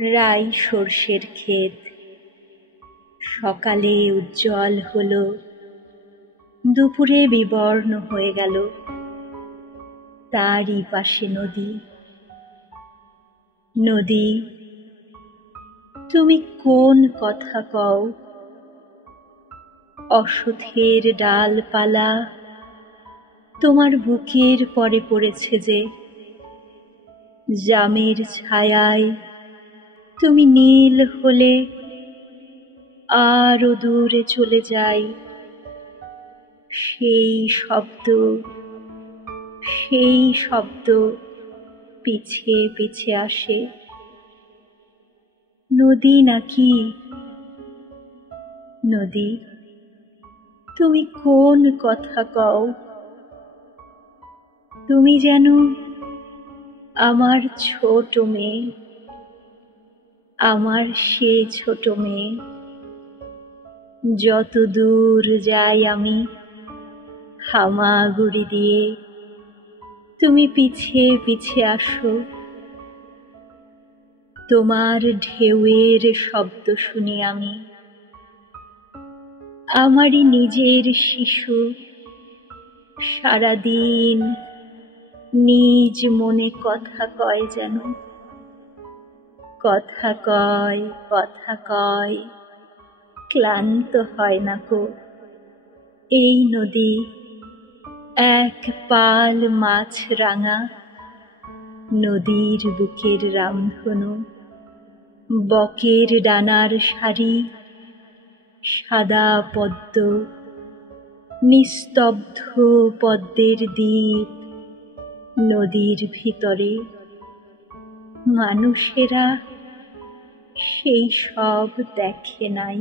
রাই সর্ষের ক্ষেত সকালে উজ্জ্বল হলো, দুপুরে বিবর্ণ হয়ে গেল। তারই পাশে নদী। নদী, তুমি কোন কথা কও? অশ্বথের ডালপালা তোমার বুকের পরে পড়েছে যে, জামের ছায়ায় তুমি নীল হলে আরো দূরে চলে যাই। সেই শব্দ, সেই শব্দ পিছে পিছে আসে। নদী নাকি? নদী, তুমি কোন কথা কও? তুমি যেন আমার ছোট মেয়ে, আমার সে ছোট মেয়ে। যত দূর যাই আমি হামাগুড়ি দিয়ে, তুমি পিছে পিছে আসো। তোমার ঢেউয়ের শব্দ শুনি আমি। আমারই নিজের শিশু সারাদিন নিজ মনে কথা কয় যেন। কথা কয়, কথা কয়, ক্লান্ত হয় না কো। এই নদী এক পাল মাছ রাঙা, নদীর বুকের রামধনু, বকের ডানার সারি, সাদা পদ্ম, নিস্তব্ধ পদ্মের দ্বীপ। নদীর ভিতরে মানুষেরা সেই সব দেখে নাই।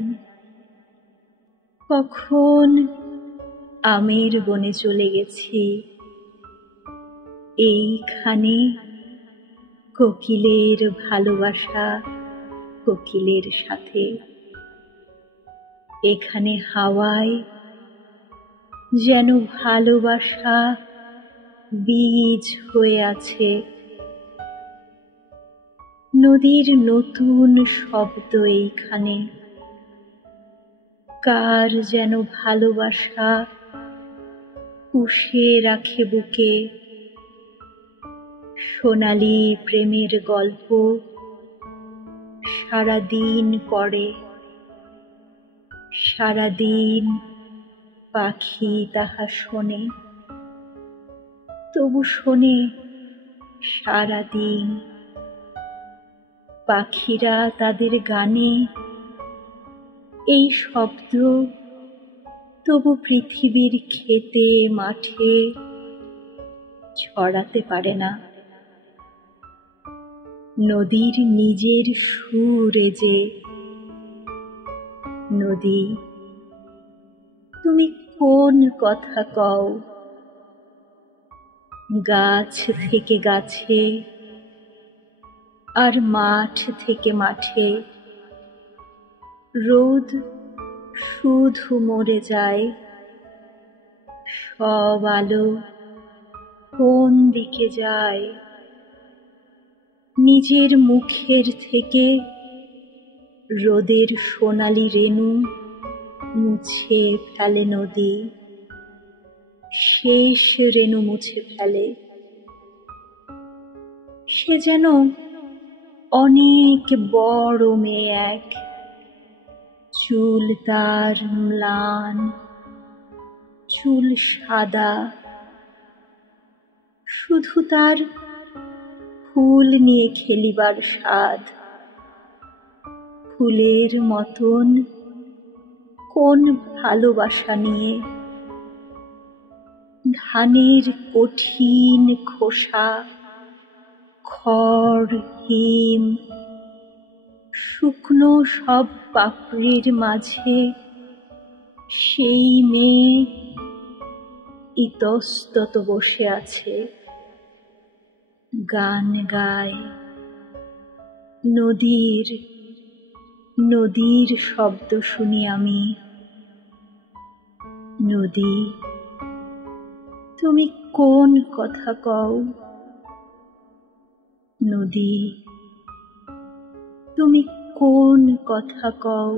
কখন আমের বনে চলে গেছি, এইখানে কোকিলের ভালোবাসা কোকিলের সাথে। এখানে হাওয়ায় যেন ভালোবাসা বীজ হয়ে আছে। নদীর নতুন শব্দ এইখানে, কার যেন ভালোবাসা পুষে রাখে বুকে। সোনালি প্রেমের গল্প সারাদিন পড়ে, সারাদিন পাখি তাহা শোনে। তবু শোনে সারাদিন। পাখিরা তাদের গানে এই শব্দ তবু পৃথিবীর খেতে মাঠে ছড়াতে পারে না। নদীর নিজের সুরে যে। নদী, তুমি কোন কথা কও? গাছ থেকে গাছে আর মাঠ থেকে মাঠে রোদ শুধু মরে যায়। সব আলো কোন দিকে যায়? নিজের মুখের থেকে রোদের সোনালি রেণু মুছে ফেলে নদী। শেষ রেণু মুছে ফেলে। সে যেন অনেক বড় মেয়ে এক। চুল তার ম্লান, চুল সাদা। শুধু তার ফুল নিয়ে খেলিবার স্বাদ। ফুলের মতন কোন ভালোবাসা নিয়ে। ধানের কঠিন খোসা, খড় হিম, শুকনো সব পাপড়ির মাঝে সেই মেয়ে ইতস্তত বসে আছে, গান গায়। নদীর নদীর শব্দ শুনি আমি। নদী, তুমি কোন কথা কও? নদী, তুমি কোন কথা কও।